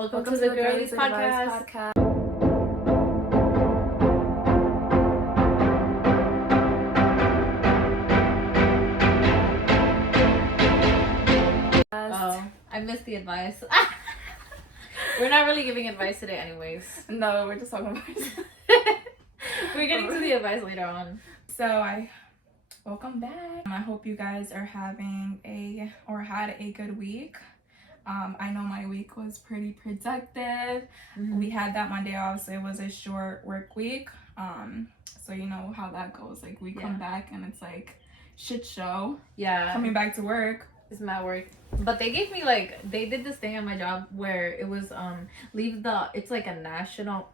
Welcome to the Girlies Podcast. Oh, I missed the advice. We're not really giving advice today anyways. No, we're just talking about We're getting to the advice later on. So welcome back. I hope you guys are having had a good week. I know my week was pretty productive. We had that Monday off, so it was a short work week. So you know how that goes. Like we come back and it's like shit show. Yeah. Coming back to work. It's my work. But they gave me they did this thing at my job where it was it's like a national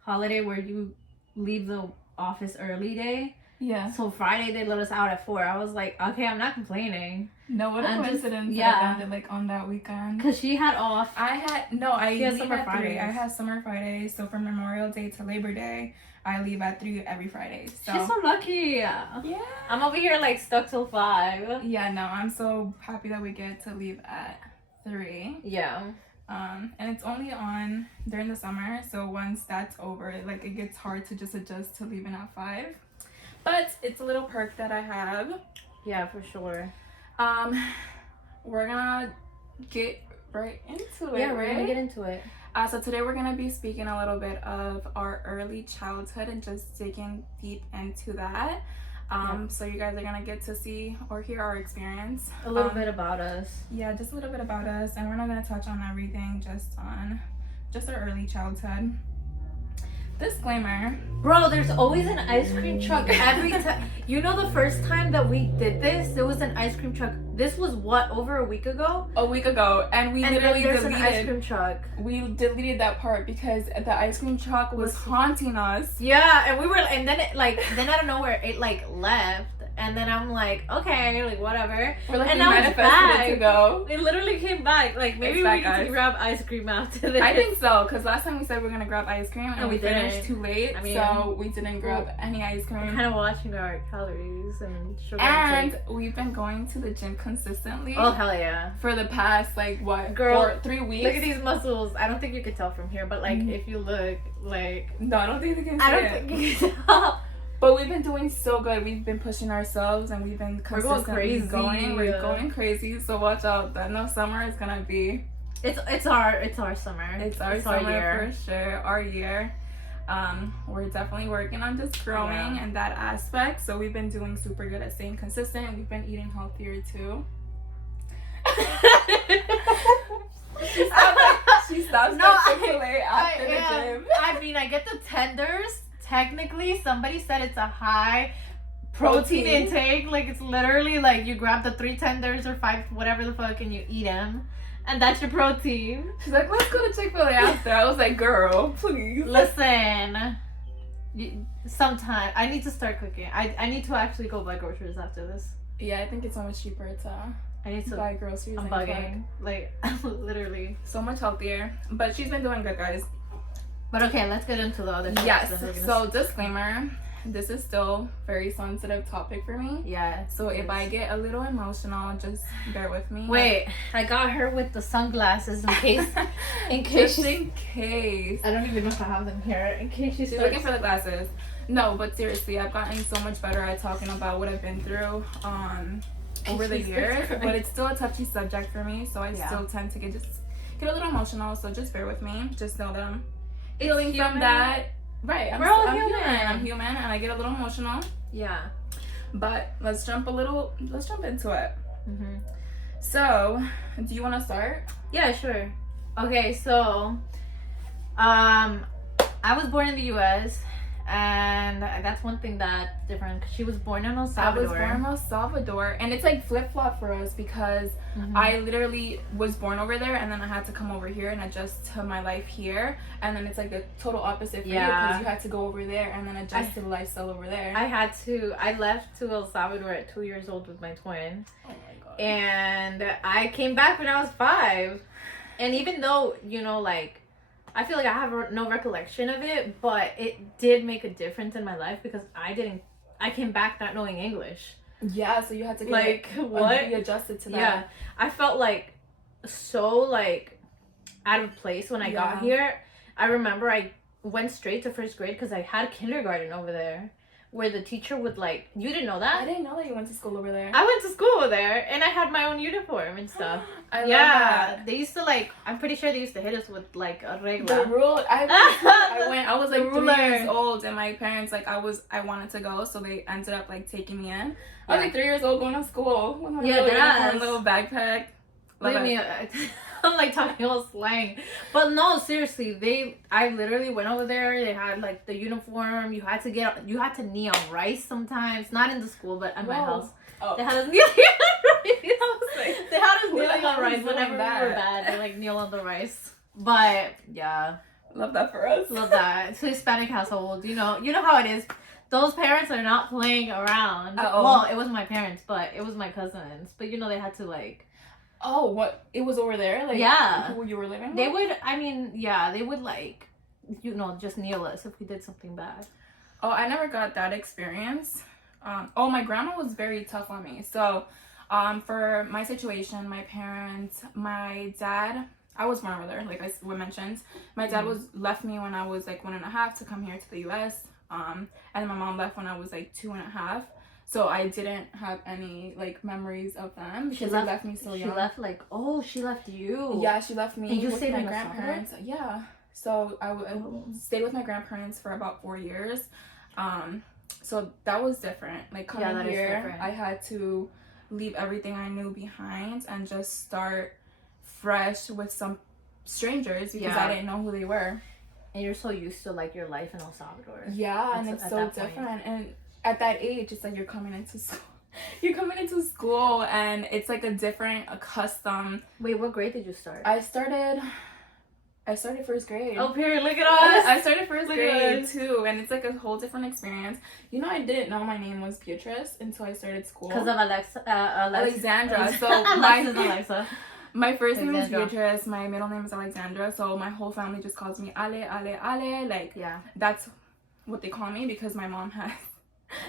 holiday where you leave the office early day. Yeah. So Friday they let us out at 4. I was like, okay, I'm not complaining. No, what a coincidence. That it ended like on that weekend. Cause she had off. I had Summer Fridays. I had Summer Fridays. So from Memorial Day to Labor Day, I leave at 3 every Friday. So she's so lucky. Yeah. I'm over here like stuck till 5. Yeah, no, I'm so happy that we get to leave at 3. Yeah. And it's only on during the summer, so once that's over, it gets hard to just adjust to leaving at 5. But it's a little perk that I have. Yeah, for sure. We're gonna get right into it. Yeah, we're gonna get into it. So today we're gonna be speaking a little bit of our early childhood and just digging deep into that. So you guys are gonna get to see or hear our experience. A little bit about us. Yeah, just a little bit about us, and we're not gonna touch on everything, just our early childhood. Disclaimer. Bro, there's always an ice cream truck every time. You know, the first time that we did this, there was an ice cream truck. This was over a week ago? A week ago, and literally there's an ice cream truck. We deleted that part because the ice cream truck was haunting us. Yeah, and then then out of nowhere it left. And then I'm like, okay, whatever. We're and now it's back. To go. It literally came back. Maybe we need to grab ice cream after this. I think so, because last time we said we were gonna grab ice cream and we finished too late, so we didn't grab any ice cream. We're kind of watching our calories and sugar intake. We've been going to the gym consistently. Oh hell yeah! For the past 3 weeks. Look at these muscles. I don't think you could tell from here, but if you look no, I don't think you can see think you can tell. But we've been doing so good. We've been pushing ourselves and we've been consistently going. We're going crazy. So watch out. That no summer is gonna be. It's our summer. It's our summer year. For sure. Our year. We're definitely working on just growing in that aspect. So we've been doing super good at staying consistent. We've been eating healthier too. She stops Chick-fil-A after the gym. I mean, I get the tenders. Technically, somebody said it's a high protein intake. It's literally you grab the 3 tenders or 5, whatever the fuck, and you eat them. And that's your protein. She's like, let's go to Chick-fil-A after. I was like, girl, please. Listen. Sometime. I need to start cooking. I need to actually go buy groceries after this. Yeah, I think it's so much cheaper I need to buy groceries. I'm bugging. Literally. So much healthier. But she's been doing good, guys. But okay, let's get into the other stuff. Yes. So disclaimer, this is still very sensitive topic for me. Yeah. So if I get a little emotional, just bear with me. Wait, I got her with the sunglasses in case. In case. I don't even know if I have them here. In case she's looking for the glasses. No, but seriously, I've gotten so much better at talking about what I've been through over the years. But it's still a touchy subject for me, so I still tend to get a little emotional. So just bear with me. Just know that I'm healing from that. Right. I'm human and I get a little emotional. Yeah. But let's jump into it. So, do you want to start? Yeah, sure. Okay, so I was born in the US, and that's one thing that's different because she was born in El Salvador. I was born in El Salvador, and it's flip-flop for us because I literally was born over there and then I had to come over here and adjust to my life here, and then it's the total opposite for you because you had to go over there and then adjust to the lifestyle over there. I left to El Salvador at 2 years old with my twin. Oh my god. And I came back when I was 5, and even though I feel like I have no recollection of it, but it did make a difference in my life because I came back not knowing English. Yeah, so you had to be adjusted to that. Yeah, I felt so out of place when I got here. I remember I went straight to first grade because I had kindergarten over there, where the teacher would like. You didn't know that? I didn't know that you went to school over there. I went to school over there, and I had my own uniform and stuff. I love that. They used to like. I'm pretty sure they used to hit us with like a regla. The rule. I was like 3 ruler. years old, and my parents like I wanted to go, so they ended up like taking me in. I was like 3 years old going to school with my little uniform, little backpack. Look at me. I'm like talking all slang, but no, seriously, I literally went over there. They had like the uniform. You had to kneel on rice sometimes, not in the school, but at my house. Oh. They had us kneeling on rice. They had us kneeling on rice whenever we were bad. They like kneel on the rice. But yeah, love that for us. Love that. It's a Hispanic household. You know how it is. Those parents are not playing around. Well, it was my parents, but it was my cousins. But they had to like. Oh, what? It was over there? Like, who you were living with? They would, they would like, just kneel us if we did something bad. Oh, I never got that experience. My grandma was very tough on me. So, for my situation, my parents, my dad, I was born over there, like I mentioned. My dad left me when I was like 1.5 to come here to the U.S. And then my mom left when I was like 2.5. So I didn't have any like memories of them because they left me so young. She left you. Yeah, she left me. And you with stayed my in grandparents. Yeah. So I stayed with my grandparents for about 4 years. So that was different. Like coming here, I had to leave everything I knew behind and just start fresh with some strangers because I didn't know who they were. And you're so used to like your life in El Salvador. Yeah, and it's so different. And at that age, it's like you're coming into school. You're coming into school, and it's like a custom. Wait, what grade did you start? I started first grade. Oh, period. Look at us. I started first grade too, and it's like a whole different experience. I didn't know my name was Beatrice until I started school. Because of Alexandra. So Alexa. My first name is Beatrice. My middle name is Alexandra. So my whole family just calls me Ale. Like, that's what they call me because my mom has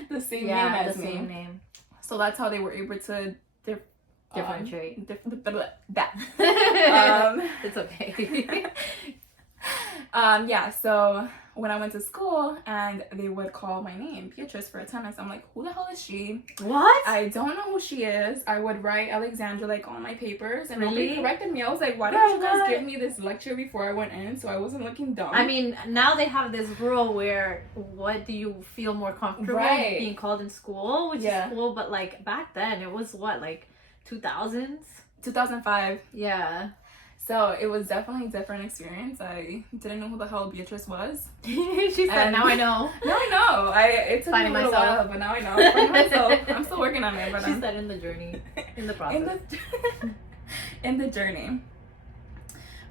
the same name as me. Same name. So that's how they were able to differentiate. It's okay. So when I went to school and they would call my name Beatrice for attendance, I'm like, who the hell is she? What? I don't know who she is. I would write Alexandra like on my papers, and really? They corrected me. I was like, why didn't you guys give me this lecture before I went in so I wasn't looking dumb? I mean, now they have this rule where what do you feel more comfortable being called in school, which is cool, but like back then it was what, like 2000s? 2005. Yeah. So it was definitely a different experience. I didn't know who the hell Beatrice was. She said, now I know. Now I know. It took me a little while, but now I know. Finding myself. I'm still working on it. But she said in the journey. In the process. In the journey.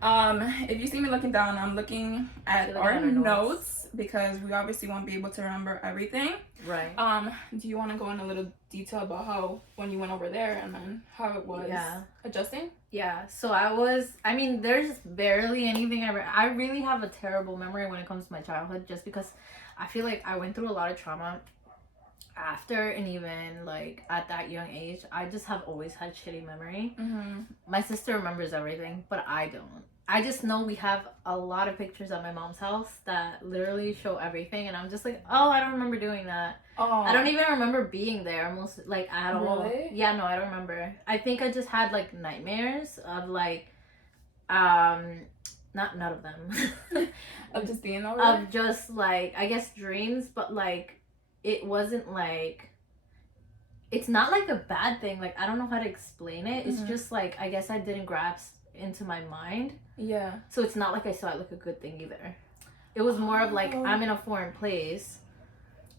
If you see me looking down, I'm looking at our notes because we obviously won't be able to remember everything. Right. Do you want to go in a little detail about how when you went over there and then how it was adjusting? Yeah. So there's barely anything I really have a terrible memory when it comes to my childhood, just because I feel like I went through a lot of trauma after, and even like at that young age, I just have always had shitty memory. Mm-hmm. My sister remembers everything, but I don't. I just know we have a lot of pictures at my mom's house that literally show everything, and I'm just like, oh, I don't remember doing that. Oh. I don't even remember being there almost like at all. Really? Yeah, no, I don't remember. I think I just had like nightmares of like, not none of them. Of just being over there? Of just like, I guess dreams, but like, it wasn't like, it's not like a bad thing. Like, I don't know how to explain it. It's just like, I guess I didn't grasp into my mind. Yeah. So it's not like I saw it like a good thing either. It was more of like, I'm in a foreign place.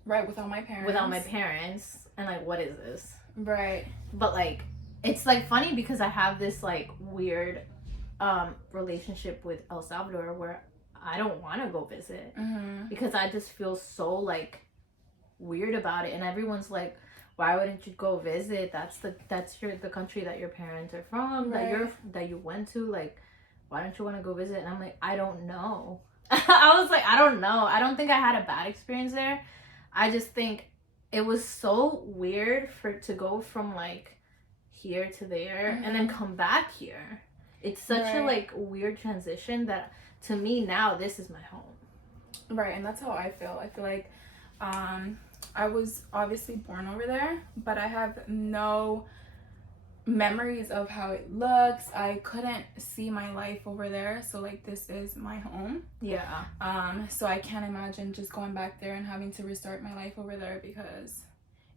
Right, without my parents. And like, what is this? Right. But like, it's like funny because I have this like weird relationship with El Salvador where I don't want to go visit. Mm-hmm. Because I just feel so like weird about it. And everyone's like, why wouldn't you go visit? That's the country that your parents are from, right. that you went to. Like, why don't you want to go visit? And I'm like, I don't know. I was like, I don't know. I don't think I had a bad experience there. I just think it was so weird to go from like here to there and then come back here. It's such a Right. like weird transition that to me now this is my home. Right, and that's how I feel. I feel like I was obviously born over there, but I have no memories of how it looks. I couldn't see my life over there, so like this is my home. Yeah. So I can't imagine just going back there and having to restart my life over there because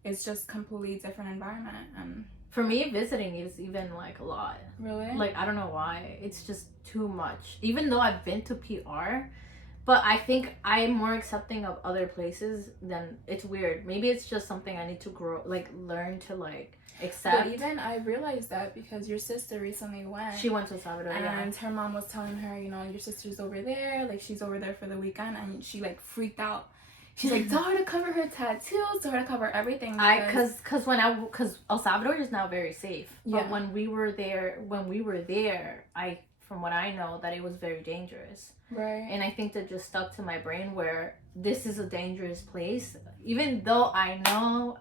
it's just completely different environment. And For me, visiting is even like a lot. really, Like, I don't know why. It's just too much. Even though I've been to PR, but I think I'm more accepting of other places than it's weird. Maybe it's just something I need to grow, like, learn to, like, accept. but even I realized that because your sister recently went. She went to El Salvador, yeah. And her mom was telling her, you know, your sister's over there, like she's over there for the weekend, and she like freaked out. She's like, tell her to cover her tattoos, tell her to cover everything. Cause El Salvador is now very safe. Yeah. But when we were there, from what I know, that it was very dangerous. Right. And I think that just stuck to my brain where this is a dangerous place. Even though I know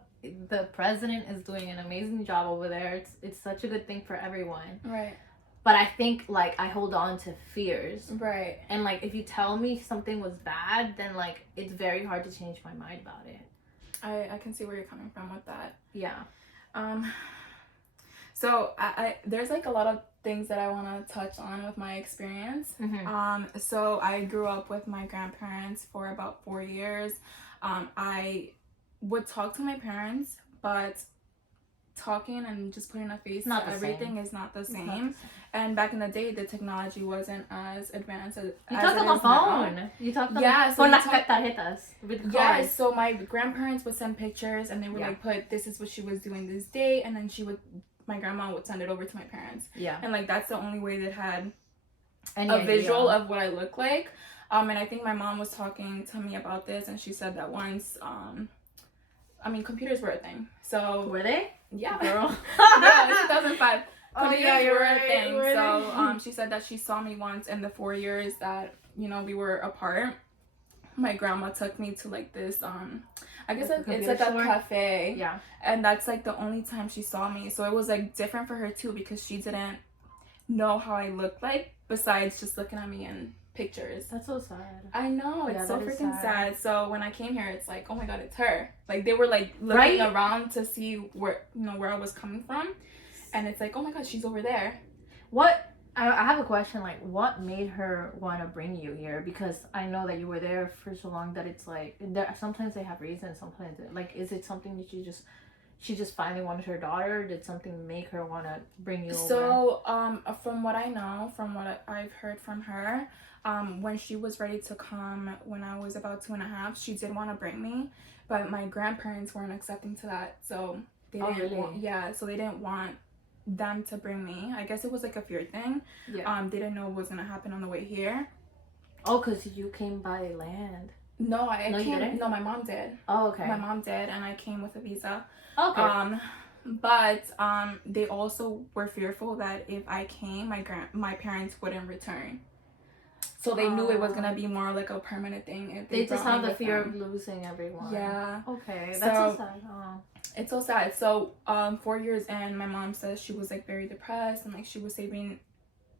the president is doing an amazing job over there, it's such a good thing for everyone. Right. But I think like I hold on to fears. Right. And like if you tell me something was bad, then like it's very hard to change my mind about it. I can see where you're coming from with that. Yeah. So I there's like a lot of things that I want to touch on with my experience. Mm-hmm. So I grew up with my grandparents for about 4 years. I would talk to my parents, but talking and just putting a face Not to the everything same. is not the It's not same. the same. And back in the day, the technology wasn't as advanced as You as talked it on the is now. phone. You talked on Yeah, the so con you las talk- tarjetas with cards. Yes, so my grandparents would send pictures and they would Yeah. like put this is what she was doing this day, and then my grandma would send it over to my parents. Yeah. And like that's the only way that had Any a visual idea? of what I look like. And I think my mom was talking to me about this, and she said that once computers were a thing. So Were they? yeah, Girl. yeah, it's 2005. Oh, Computers yeah, you're were right. a thing. Were So they? she said that she saw me once in the 4 years that we were apart. My grandma took me to like this I guess Like a it's like a computer store? cafe. Yeah. And that's like the only time she saw me. So it was like different for her too because she didn't know how I looked like besides just looking at me in pictures. That's so sad. I know, Yeah, it's so that is freaking sad. sad. So when I came here, it's like, oh my god, it's her. Like they were like looking Right? around to see where where I was coming from, and it's like, oh my god, she's over there. What I have a question, like what made her want to bring you here? Because I know that you were there for so long that it's like sometimes they have reasons, sometimes like is it something that she just finally wanted her daughter? Did something make her want to bring you over? So from what I know, from what I've heard from her, when she was ready to come when I was about 2.5, she did want to bring me, but my grandparents weren't accepting to that, so they Oh, didn't really? so they didn't want them to bring me. I guess it was like a fear thing. Yeah. They didn't know what was gonna happen on the way here. Oh, because you came by land. No, I No, you came. didn't? No, my mom did. Oh, okay. My mom did, and I came with a visa. Okay. But they also were fearful that if I came, my parents wouldn't return. So they knew it was gonna be more like a permanent thing if They just brought me have the with fear them. of losing everyone. Yeah. Okay, that's So- so sad. Oh. It's so sad. So 4 years in, my mom says she was like very depressed and like she was saving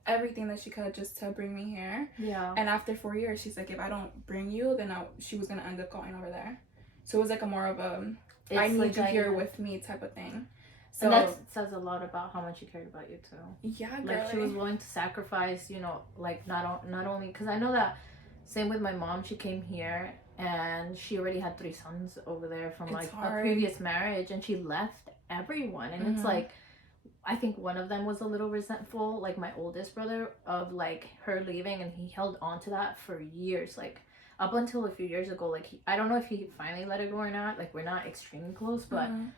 everything that she could just to bring me here. Yeah. And after 4 years, she's like, if I don't bring you, then she was gonna end up going over there. So it was like a more of a I It's need like you that, here yeah. with me type of thing. So And that says a lot about how much she cared about you too. yeah, Like she was willing to sacrifice, like not only because I know that same with my mom. She came here and she already had 3 sons over there from It's like hard. a previous marriage, and she left everyone. And it's Mhm. like I think one of them was a little resentful, like my oldest brother, of like her leaving, and he held on to that for years, like up until a few years ago. Like I don't know if he finally let it go or not. Like we're not extremely close, but. Mhm.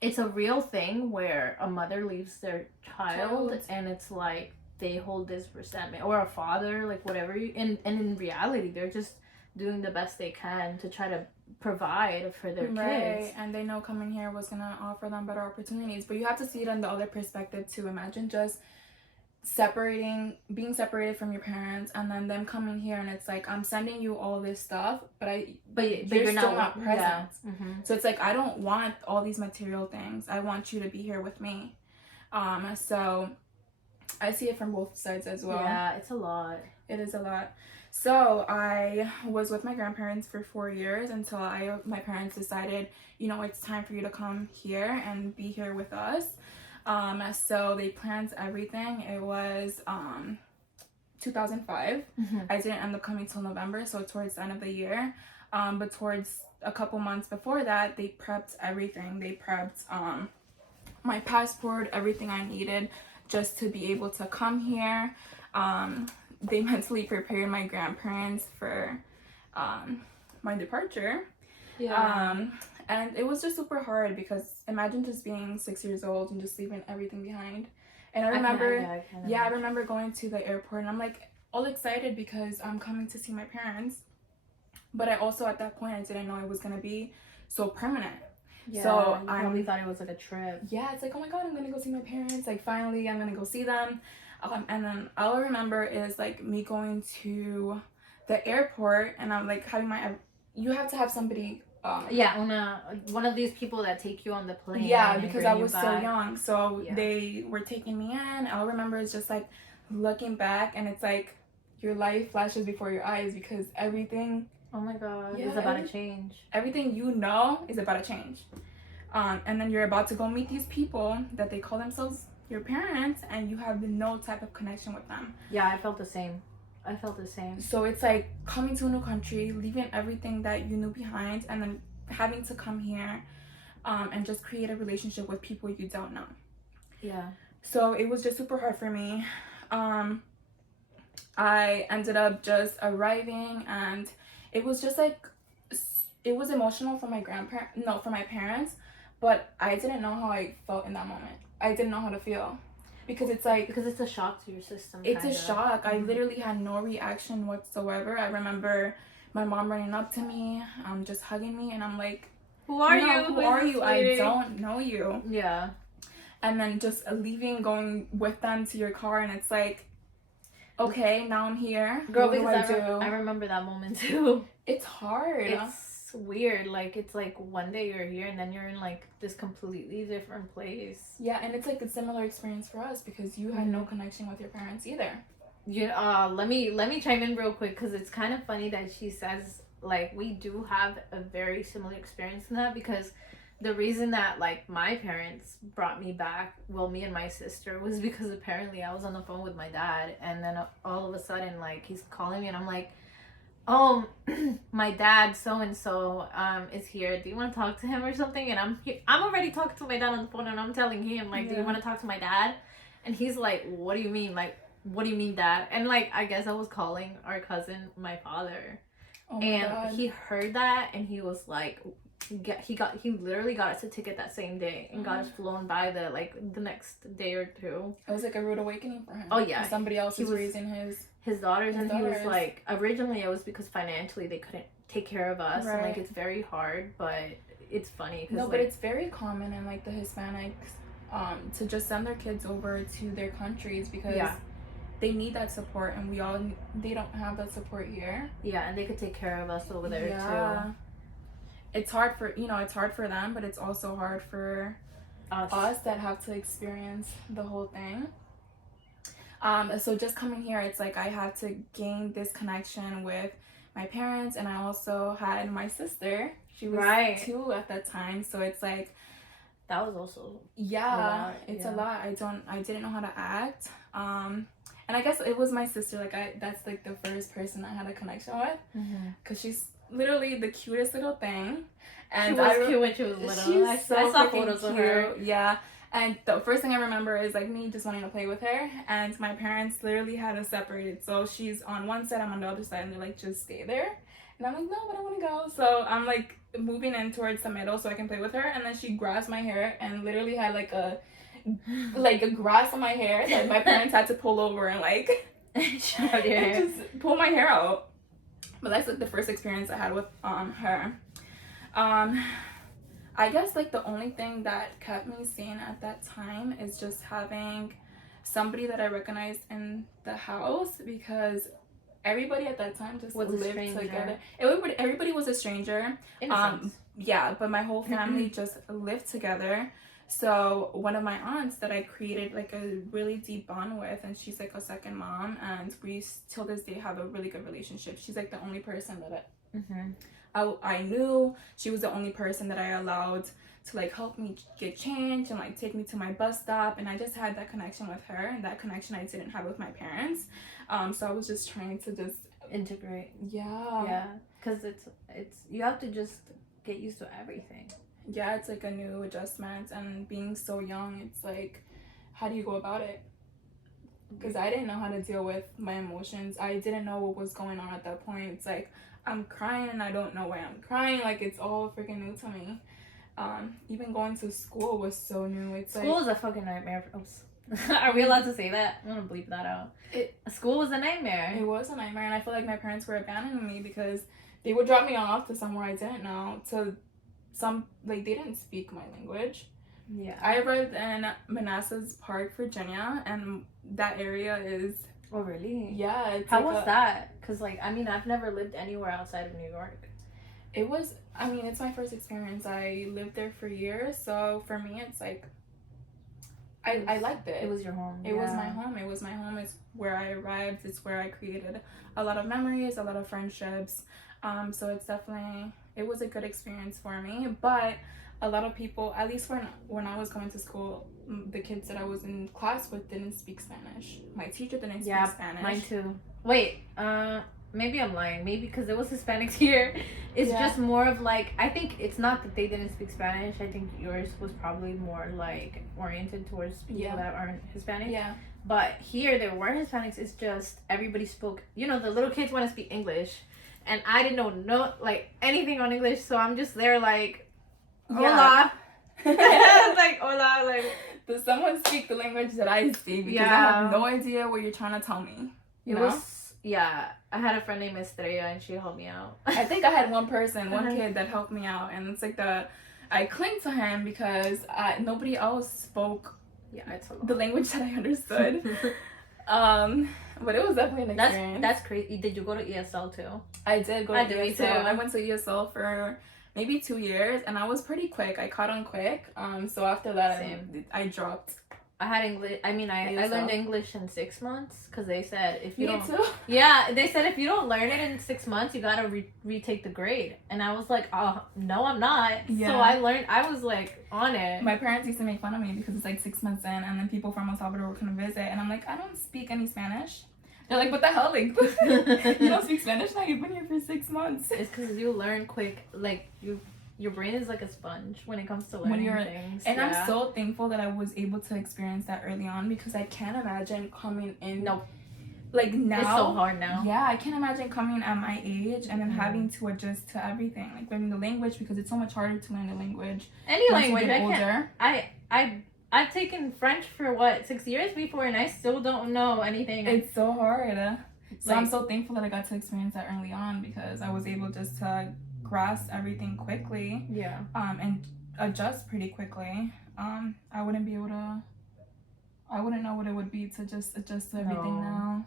It's a real thing where a mother leaves their child Child. and it's like they hold this resentment, or a father, like whatever and in reality they're just doing the best they can to try to provide for their kids. And they know coming here was gonna offer them better opportunities, but you have to see it in the other perspective too. Imagine just being separated from your parents, and then them coming here, and it's like I'm sending you all this stuff, but But you're you're still not not present. Yeah. Mm-hmm. So it's like I don't want all these material things. I want you to be here with me. So I see it from both sides as well. Yeah, it's a lot. It is a lot. So I was with my grandparents for 4 years until my parents decided, you know, it's time for you to come here and be here with us. So they planned everything. It was 2005. I didn't end up coming till November, so towards the end of the year. But towards a couple months before that, they prepped everything. They prepped my passport, everything I needed just to be able to come here. They mentally prepared my grandparents for my departure. Yeah. And it was just super hard because imagine just being 6 years old and just leaving everything behind. And I remember, I remember going to the airport and I'm like all excited because I'm coming to see my parents. But I also at that point I didn't know it was gonna be so permanent. Yeah, so I probably thought it was like a trip. Yeah, it's like, oh my god, I'm gonna go see my parents. Like finally, I'm gonna go see them. And then all I remember is like me going to the airport and I'm like having you have to have somebody. One of these people that take you on the plane. Yeah, because I was so young. So Yeah. they were taking me in. All I remember is just like looking back and it's like your life flashes before your eyes because everything. Oh my god, it's about to change. Everything you know is about to change. And then you're about to go meet these people that they call themselves your parents and you have no type of connection with them. Yeah, I felt the same. So it's like coming to a new country, leaving everything that you knew behind and then having to come here and just create a relationship with people you don't know. Yeah. So it was just super hard for me. I ended up just arriving and it was just like, it was emotional for my for my parents, but I didn't know how I felt in that moment. I didn't know how to feel because it's like... Because it's a shock to your system. It's a shock. I literally had no reaction whatsoever. I remember my mom running up to me, just hugging me, and I'm like, Who are you? Who are you? I don't know you. Yeah. And then just leaving, going with them to your car, and it's like, okay, now I'm here. Girl, what do because I do? I remember that moment too. It's hard. It's weird. Like, it's like one day you're here and then you're in like this completely different place. Yeah, and it's like a similar experience for us because you had no connection with your parents either. Let me chime in real quick because it's kind of funny that she says like we do have a very similar experience in that, because the reason that like my parents brought me back, well, me and my sister, was because apparently I was on the phone with my dad and then all of a sudden like he's calling me and I'm like, oh, my dad so and so is here, do you want to talk to him or something? And I'm already talking to my dad on the phone and I'm telling him like, do you want to talk to my dad? And he's like, what do you mean, like, what do you mean, dad? And like I guess I was calling our cousin my father. Oh my God. He heard that and he was like, he literally got us a ticket that same day and got us flown by the next day or two. It was like a rude awakening for him. Oh yeah, somebody else was raising his daughters. He was like, originally it was because financially they couldn't take care of us, right. And like it's very hard, but it's funny. No, but it's very common in like the Hispanics to just send their kids over to their countries because they need that support, and they don't have that support here. Yeah, and they could take care of us over there too. It's hard for them, but it's also hard for us that have to experience the whole thing. So just coming here, it's like I had to gain this connection with my parents, and I also had my sister. She was 2 at that time, so it's like that was also a lot. I didn't know how to act. And I guess it was my sister. Like that's like the first person I had a connection with, because she's literally the cutest little thing. And she was cute when she was little. I saw photos of her. Yeah. And the first thing I remember is like me just wanting to play with her, and my parents literally had us separated. So she's on one side, I'm on the other side, and they're like, just stay there. And I'm like, no, but I want to go. So I'm like moving in towards the middle so I can play with her, and then she grabs my hair and literally had like a grass on my hair that my parents had to pull over and like just pull my hair out. But that's like the first experience I had with her. I guess like the only thing that kept me sane at that time is just having somebody that I recognized in the house, because everybody at that time just lived together. Everybody was a stranger. Yeah, but my whole family just lived together. So one of my aunts that I created like a really deep bond with, and she's like a second mom, and we till this day have a really good relationship. She's like the only person that I knew. She was the only person that I allowed to like help me get changed and like take me to my bus stop, and I just had that connection with her, and that connection I didn't have with my parents. So I was just trying to just integrate. Yeah, because it's you have to just get used to everything. Yeah, it's like a new adjustment, and being so young, it's like, how do you go about it? Because I didn't know how to deal with my emotions. I didn't know what was going on at that point. It's like I'm crying and I don't know why I'm crying. Like it's all freaking new to me. Even going to school was so new. It's school was a fucking nightmare. Oops. Are we allowed to say that? I'm gonna bleep that out. School was a nightmare. It was a nightmare, and I feel like my parents were abandoning me because they would drop me off to somewhere I didn't know, to some, like, they didn't speak my language. Yeah. I arrived in Manassas Park, Virginia, and that area is... Oh, really? Yeah. It's How was that? Because, like, I mean, I've never lived anywhere outside of New York. It was, I mean, it's my first experience. I lived there for years, so for me, it's like, I liked it. It was your home. It was my home. It was my home. It's where I arrived. It's where I created a lot of memories, a lot of friendships. So it's definitely, it was a good experience for me. But a lot of people, at least when I was going to school, the kids that I was in class with didn't speak Spanish. My teacher didn't speak Spanish. Mine too. Wait, maybe I'm lying. Maybe because it was Hispanics here. It's just more of like, I think it's not that they didn't speak Spanish. I think yours was probably more like oriented towards people that aren't Hispanic. Yeah. But here there were Hispanics. It's just everybody spoke. You know, the little kids want to speak English, and I didn't know like anything on English. So I'm just there like, hola. Like hola. Like, does someone speak the language that I speak? Because I have no idea what you're trying to tell me. You know? I had a friend named Estrella, and she helped me out. I think I had one kid that helped me out, and it's like I cling to him because nobody else spoke the language that I understood. But it was definitely an experience. That's crazy. Did you go to ESL too? I did go to ESL. Me too. I went to ESL for maybe 2 years, and I was pretty quick. I caught on quick. So after that, I dropped. I had English. I mean, I learned English in 6 months because they said if you don't. Too. Yeah, they said if you don't learn it in 6 months, you gotta retake the grade. And I was like, oh no, I'm not. Yeah. So I learned. I was like on it. My parents used to make fun of me because it's like 6 months in, and then people from El Salvador were gonna visit, and I'm like, I don't speak any Spanish. They're like, what the hell? Like, you don't speak Spanish now? You've been here for 6 months. It's because you learn quick. Like your brain is like a sponge when it comes to learning things. And I'm so thankful that I was able to experience that early on, because I can't imagine coming in. No. Like now. It's so hard now. Yeah, I can't imagine coming at my age and then having to adjust to everything. Like learning the language, because it's so much harder to learn the language. Any language. I've taken French for 6 years before, and I still don't know anything. It's so hard. So I'm so thankful that I got to experience that early on, because I was able just to grasp everything quickly. Yeah. And adjust pretty quickly. I wouldn't know what it would be to just adjust to everything now.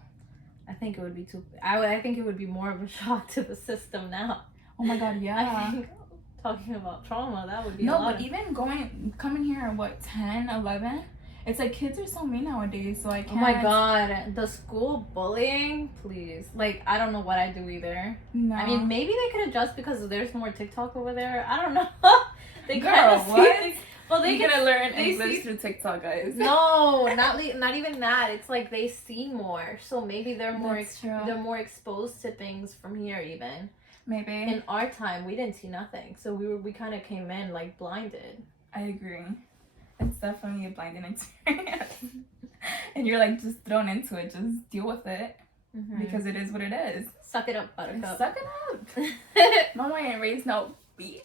I think it would be I think it would be more of a shock to the system now. Oh my god, yeah. I think, talking about trauma, that would be even coming here at 10, 11, it's like kids are so mean nowadays, so I can't. Oh my god, the school bullying, please. Like, I don't know what I do either. No. I mean, maybe they could adjust because there's more TikTok over there. I don't know. They Girl, what? Well, they gonna learn English through TikTok, guys. No, not even that. It's like they see more, so maybe they're more exposed to things from here even. Maybe. In our time, we didn't see nothing, so we kind of came in like blinded. I agree. It's definitely a blinding experience. And you're like just thrown into it. Just deal with it. Mm-hmm. Because it is what it is. Suck it up, buttercup. Suck it up. Mama ain't raised no bitch.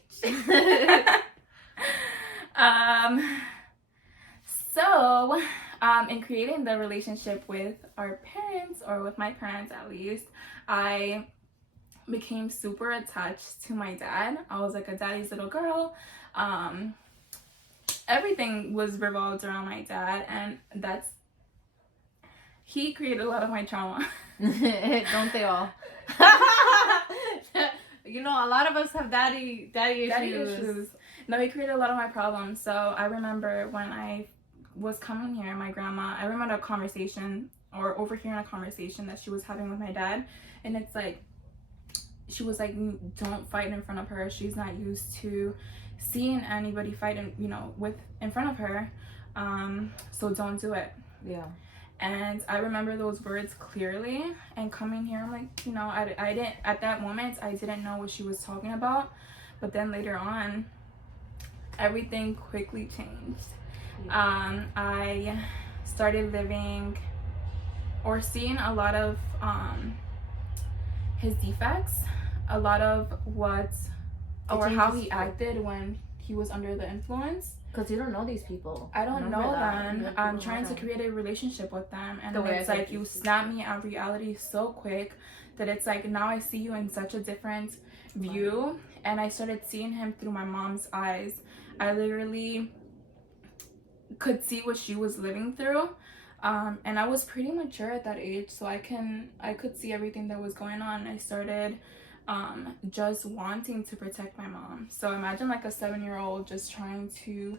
So, in creating the relationship with our parents, or with my parents at least, I became super attached to my dad. I was like a daddy's little girl. Everything was revolved around my dad, and he created a lot of my trauma. Don't they all? You know, a lot of us have daddy issues. No, he created a lot of my problems. So I remember when I was coming here, my grandma, I remember a conversation or overhearing a conversation that she was having with my dad. And it's like, she was like, don't fight in front of her. She's not used to seeing anybody fight in front of her. So don't do it. Yeah. And I remember those words clearly. And coming here, I'm like, I didn't, at that moment, I didn't know what she was talking about. But then later on, everything quickly changed. Yeah. I started living or seeing a lot of his defects, a lot of how he acted when he was under the influence. Because you don't know these people. I don't know them. I'm trying to create a relationship with them. And it's like you snap me out of reality so quick that it's like now I see you in such a different view. And I started seeing him through my mom's eyes. I literally could see what she was living through. And I was pretty mature at that age. So I could see everything that was going on. I started just wanting to protect my mom. So imagine like a 7-year-old just trying to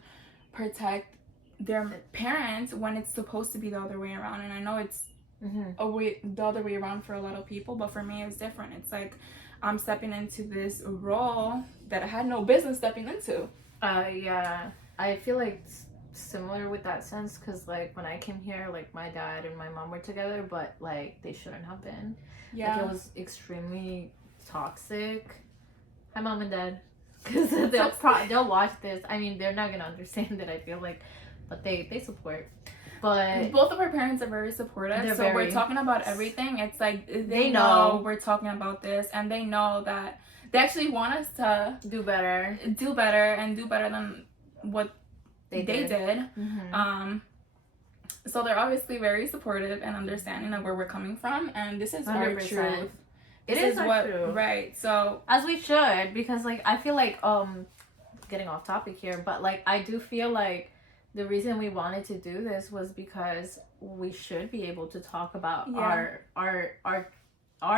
protect their parents when it's supposed to be the other way around. And I know it's the other way around for a lot of people, but for me it's different. It's like I'm stepping into this role that I had no business stepping into. Yeah, I feel like it's similar with that sense, because like when I came here, like my dad and my mom were together, but like they shouldn't have been. Yeah, like it was extremely toxic. Hi mom and dad, because they'll watch this. I mean, they're not gonna understand it, I feel like, but they support. But both of our parents are very supportive, so we're talking about everything. It's like they know we're talking about this, and they know that they actually want us to do better and do better than what they did. So they're obviously very supportive and understanding of where we're coming from, and this is 100%. Our truth. It is what truth. Right. So as we should, because like I feel like getting off topic here, but like I do feel like the reason we wanted to do this was because we should be able to talk about our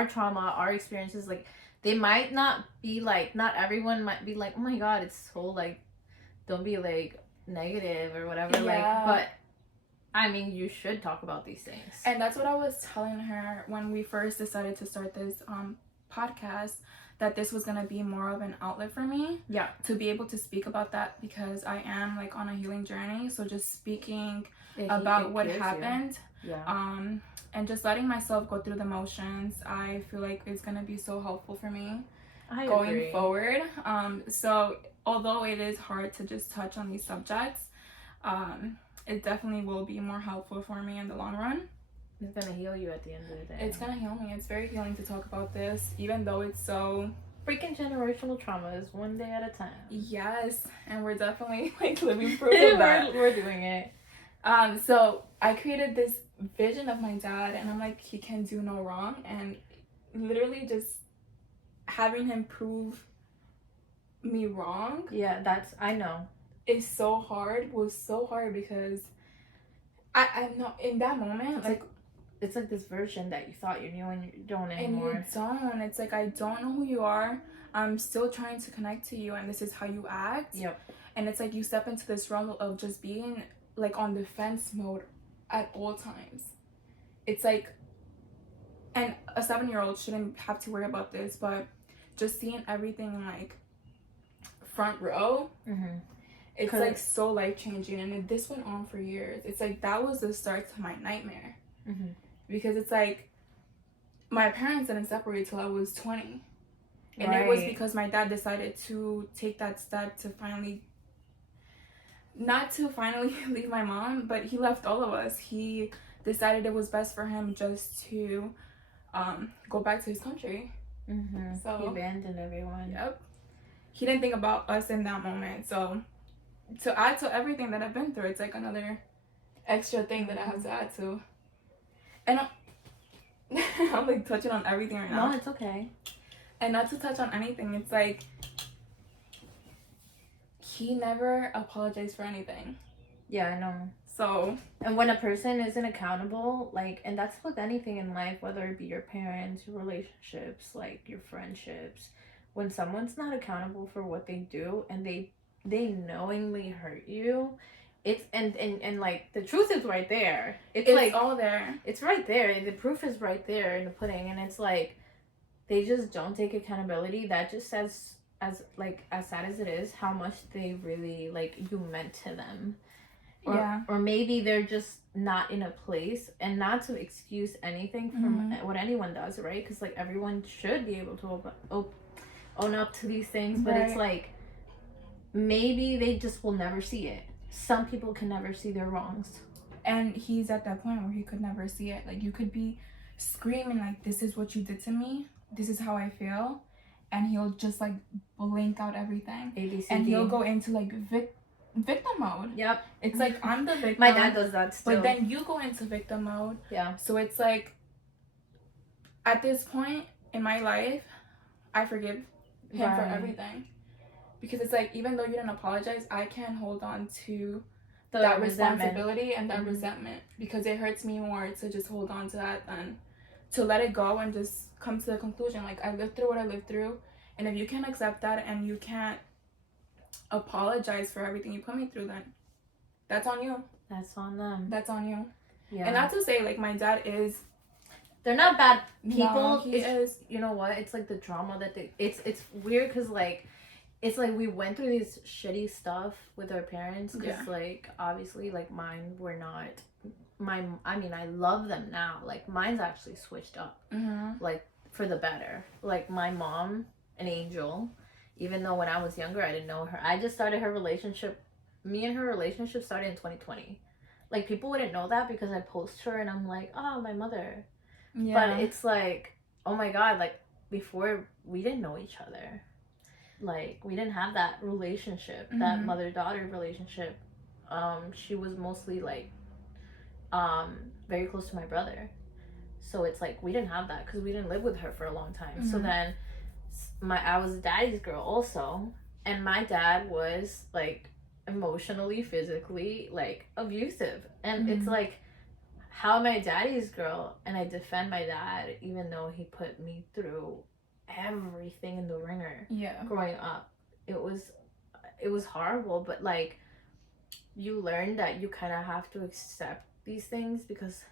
trauma, our experiences. Like they might not be like, not everyone might be like, oh my god, it's so like, don't be like negative or whatever. Like, but I mean, you should talk about these things. And that's what I was telling her when we first decided to start this podcast, that this was going to be more of an outlet for me. Yeah. To be able to speak about that, because I am like on a healing journey. So just speaking about what happened. Yeah. And just letting myself go through the motions, I feel like it's going to be so helpful for me going forward. So although it is hard to just touch on these subjects, it definitely will be more helpful for me in the long run. It's gonna heal you at the end of the day. It's gonna heal me. It's very healing to talk about this, even though it's so freaking generational traumas, one day at a time. Yes, and we're definitely like living proof of that. We're doing it. So I created this vision of my dad, and I'm like, he can do no wrong, and literally just having him prove me wrong. Yeah, I know. Was so hard because I'm not in that moment. It's like this version that you thought you knew and you don't anymore. And you don't. It's like, I don't know who you are. I'm still trying to connect to you, and this is how you act. Yep. And it's like you step into this realm of just being like on defense mode at all times. It's like, and a 7-year-old shouldn't have to worry about this, but just seeing everything like front row. It's like so life-changing, and this went on for years. It's like that was the start to my nightmare. Because it's like my parents didn't separate till I was 20, and it was because my dad decided to take that step to not to finally leave my mom, but he left all of us. He decided it was best for him just to go back to his country. So he abandoned everyone. Yep. He didn't think about us in that moment. So to add to everything that I've been through, it's like another extra thing that I have to add to. And I'm like touching on everything right now. No, it's okay. And not to touch on anything, it's like he never apologized for anything. Yeah, I know. So, and when a person isn't accountable, like, and that's with anything in life, whether it be your parents, your relationships, like your friendships, when someone's not accountable for what they do and they they knowingly hurt you, it's and like the truth is right there. It's like all there. It's right there. The proof is right there in the pudding, and it's like they just don't take accountability. That just says, as like as sad as it is, how much they really like you meant to them. Or maybe they're just not in a place, and not to excuse anything from what anyone does, right? Because like everyone should be able to own up to these things, but it's like maybe they just will never see it. Some people can never see their wrongs, and he's at that point where he could never see it. Like you could be screaming like, "This is what you did to me. This is how I feel," and he'll just like blink out everything, ABCD. And he'll go into like victim mode. Yep. It's like I'm the victim. My dad does that still. But then you go into victim mode. Yeah. So it's like at this point in my life, I forgive him for everything. Because it's like, even though you didn't apologize, I can't hold on to that responsibility and that resentment, because it hurts me more to just hold on to that than to let it go and just come to the conclusion. Like, I lived through what I lived through, and if you can't accept that and you can't apologize for everything you put me through, then that's on you. That's on them. That's on you. Yeah. And not to say like my dad is, they're not bad people. No, he is. You know what? It's like the drama that they. It's weird because like, it's like we went through this shitty stuff with our parents. Because like obviously like mine were not. I mean, I love them now. Like mine's actually switched up. Like for the better. Like my mom, an angel. Even though when I was younger I didn't know her. I just started her relationship. Me and her relationship started in 2020. Like people wouldn't know that because I post her and I'm like, oh, my mother. Yeah. But it's like, oh my god, like before we didn't know each other. Like we didn't have that relationship, that mother-daughter relationship. She was mostly like very close to my brother. So it's like we didn't have that because we didn't live with her for a long time. So then I was a daddy's girl also, and my dad was like emotionally, physically like abusive. And it's like, how am I daddy's girl and I defend my dad even though he put me through everything in the ringer growing up. It was horrible, but like you learn that you kind of have to accept these things because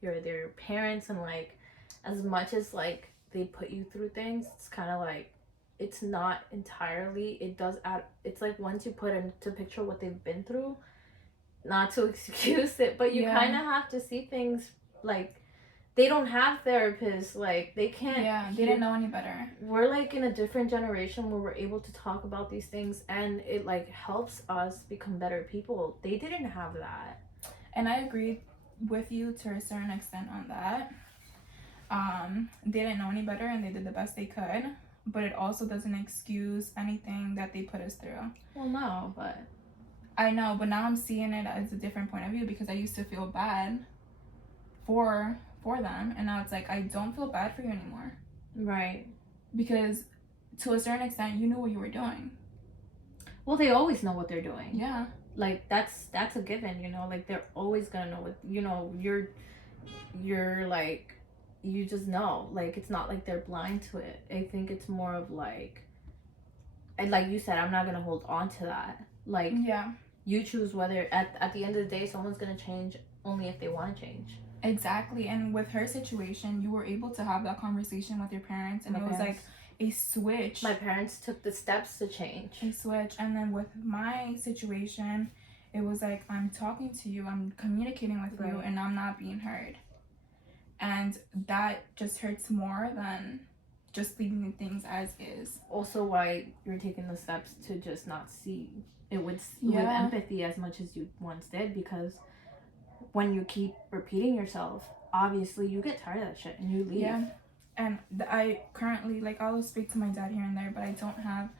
you're their parents, and like as much as like they put you through things, it's kind of like it's not entirely, it does add, it's like once you put into picture what they've been through, not to excuse it, but you kind of have to see things like they don't have therapists, like they can't, they didn't know any better. We're like in a different generation where we're able to talk about these things, and it like helps us become better people. They didn't have that. And I agree with you to a certain extent on that. They didn't know any better and they did the best they could, but it also doesn't excuse anything that they put us through. Well, no, but I know, but now I'm seeing it as a different point of view, because I used to feel bad for them, and now it's like I don't feel bad for you anymore. Right. Because to a certain extent you knew what you were doing. Well, they always know what they're doing. Yeah. Like that's a given, you know, like they're always gonna know what, you know, you're like, you just know, like it's not like they're blind to it. I think it's more of like, and like you said, I'm not gonna hold on to that. Like you choose whether at the end of the day someone's gonna change only if they want to change. Exactly. And with her situation, you were able to have that conversation with your parents, and it was like a switch. My parents took the steps to change. A switch. And then with my situation, it was like, I'm talking to you, I'm communicating with you, and I'm not being heard. And that just hurts more than just leaving things as is. Also why you're taking the steps to just not see it with empathy as much as you once did, because when you keep repeating yourself, obviously you get tired of that shit and you leave. Yeah. And I currently, like, I'll speak to my dad here and there, but I don't have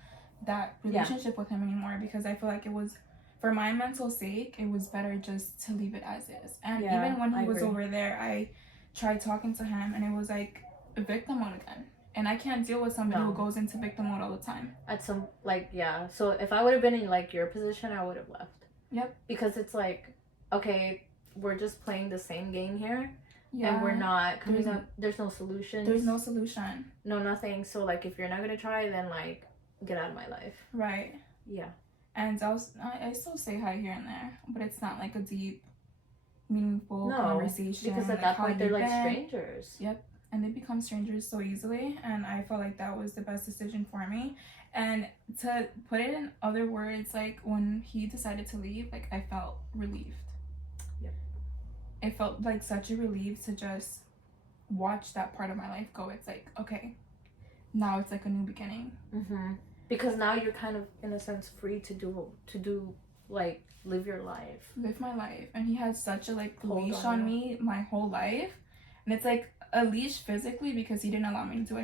that relationship with him anymore, because I feel like it was, for my mental sake, it was better just to leave it as is. And even when he was over there, I tried talking to him, and it was like a victim mode again. And I can't deal with somebody who goes into victim mode all the time. At some, like, so if I would have been in, like, your position, I would have left. Yep. Because it's like, okay, we're just playing the same game here. Yeah. And we're not coming up, there's no solution. There's no solution. No, nothing. So, like, if you're not going to try, then, like, get out of my life. Right. Yeah. And I still say hi here and there, but it's not like a deep, meaningful conversation. Because at that point they're like strangers. Yep. And they become strangers so easily, and I felt like that was the best decision for me. And to put it in other words, like when he decided to leave, like I felt relieved. Yep. It felt like such a relief to just watch that part of my life go. It's like, okay, now it's like a new beginning. Mm-hmm. Because now you're kind of in a sense free to do like live your life. Live my life. And he had such a like leash on me my whole life. And it's like a leash physically because he didn't allow me to do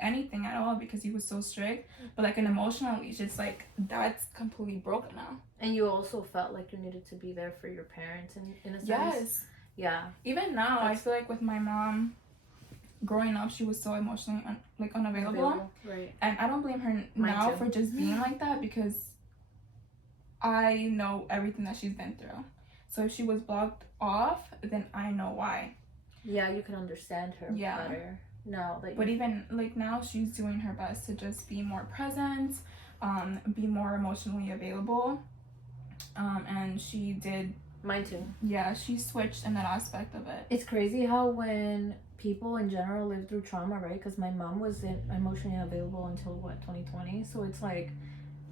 anything at all because he was so strict. But like an emotional leash, it's like that's completely broken now. And you also felt like you needed to be there for your parents in a sense. Yes. Yeah. Even now, I feel like with my mom, growing up, she was so emotionally unavailable. Right. And I don't blame her now for just being like that because I know everything that she's been through. So if she was blocked off, then I know why. Yeah, you can understand her better now. But even like now, she's doing her best to just be more present, be more emotionally available, and she did. Mine too. Yeah, she switched in that aspect of it. It's crazy how when people in general live through trauma, right? Because my mom wasn't emotionally available until 2020, so it's like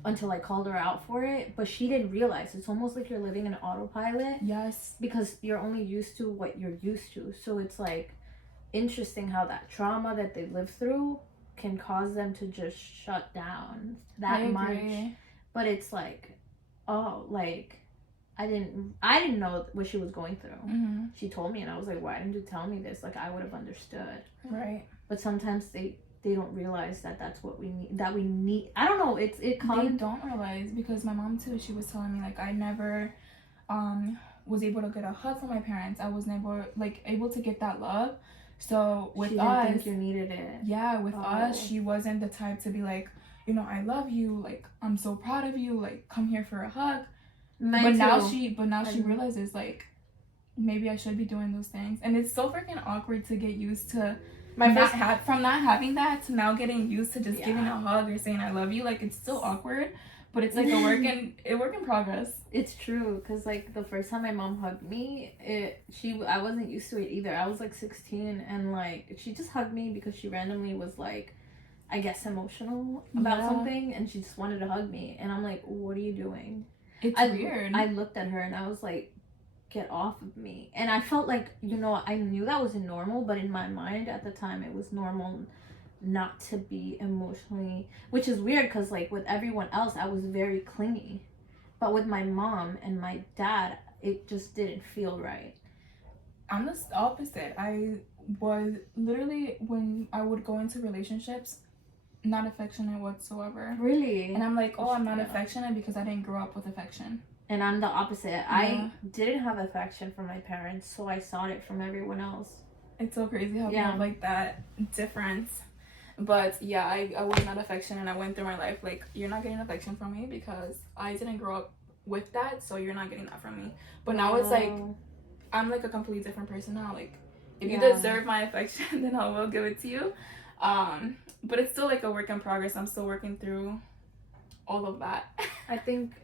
until I called her out for it, but she didn't realize. It's almost like you're living in autopilot. Yes. Because you're only used to what you're used to. So it's like interesting how that trauma that they live through can cause them to just shut down that much. But it's like, oh, like I didn't know what she was going through. Mm-hmm. She told me and I was like, why didn't you tell me this? Like I would have understood. Right. But sometimes they don't realize that that's what we need. I don't know. They don't realize because my mom too. She was telling me like I never, was able to get a hug from my parents. I was never like able to get that love. So with she us, didn't think you needed it. Yeah, with us, she wasn't the type to be like, you know, I love you. Like I'm so proud of you. Like come here for a hug. Now she realizes like maybe I should be doing those things, and it's so freaking awkward to get used to. From not having that to now getting used to just giving a hug or saying I love you, like it's still awkward, but it's like a work in progress. It's true, because like the first time my mom hugged me, I wasn't used to it either. I was like 16 and like she just hugged me because she randomly was like, I guess emotional about something, and she just wanted to hug me, and I'm like, what are you doing? It's weird. I looked at her and I was like, get off of me. And I felt like, you know, I knew that wasn't normal, but in my mind at the time it was normal not to be emotionally, which is weird because like with everyone else I was very clingy, but with my mom and my dad it just didn't feel right. I'm the opposite. I was literally, when I would go into relationships, not affectionate whatsoever. Really? And I'm like, oh, I'm not affectionate because I didn't grow up with affection. And I'm the opposite. Yeah. I didn't have affection from my parents, so I sought it from everyone else. It's so crazy how we have like that difference. But yeah, I was not affectionate, and I went through my life like, you're not getting affection from me because I didn't grow up with that, so you're not getting that from me. But now it's like, I'm like a completely different person now. Like, if you deserve my affection, then I will give it to you. But it's still like a work in progress. I'm still working through all of that. I think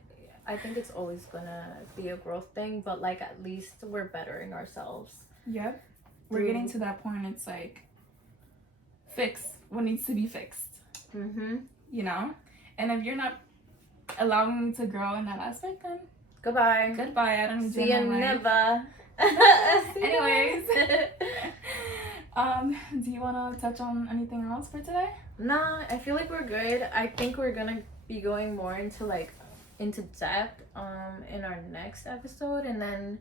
it's always gonna be a growth thing, but like at least we're bettering ourselves. Yep. We're getting to that point. It's like, fix what needs to be fixed. Mm-hmm. You know? And if you're not allowing me to grow in that aspect, then goodbye. I don't need see you never. Anyways. Do you want to touch on anything else for today? Nah, I feel like we're good. I think we're gonna be going more into depth in our next episode, and then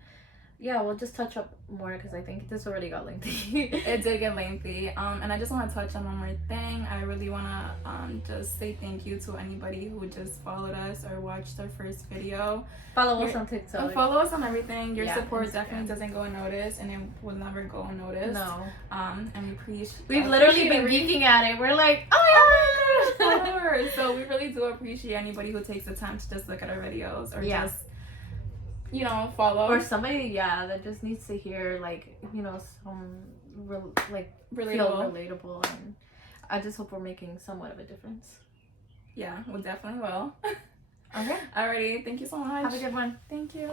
we'll just touch up more because I think this already got lengthy. It did get lengthy. And I just want to touch on one more thing. I really want to just say thank you to anybody who just followed us or watched our first video. Follow us on TikTok. Follow us on everything. Your support definitely doesn't go unnoticed, and it will never go unnoticed. No. And we appreciate. We've literally been geeking at it. We're like, oh my gosh. So we really do appreciate anybody who takes the time to just look at our videos or just, you know, follow. Or somebody, that just needs to hear, like, you know, some relatable, and I just hope we're making somewhat of a difference. Yeah, we definitely will. Okay. Alrighty. Thank you so much. Have a good one. Thank you.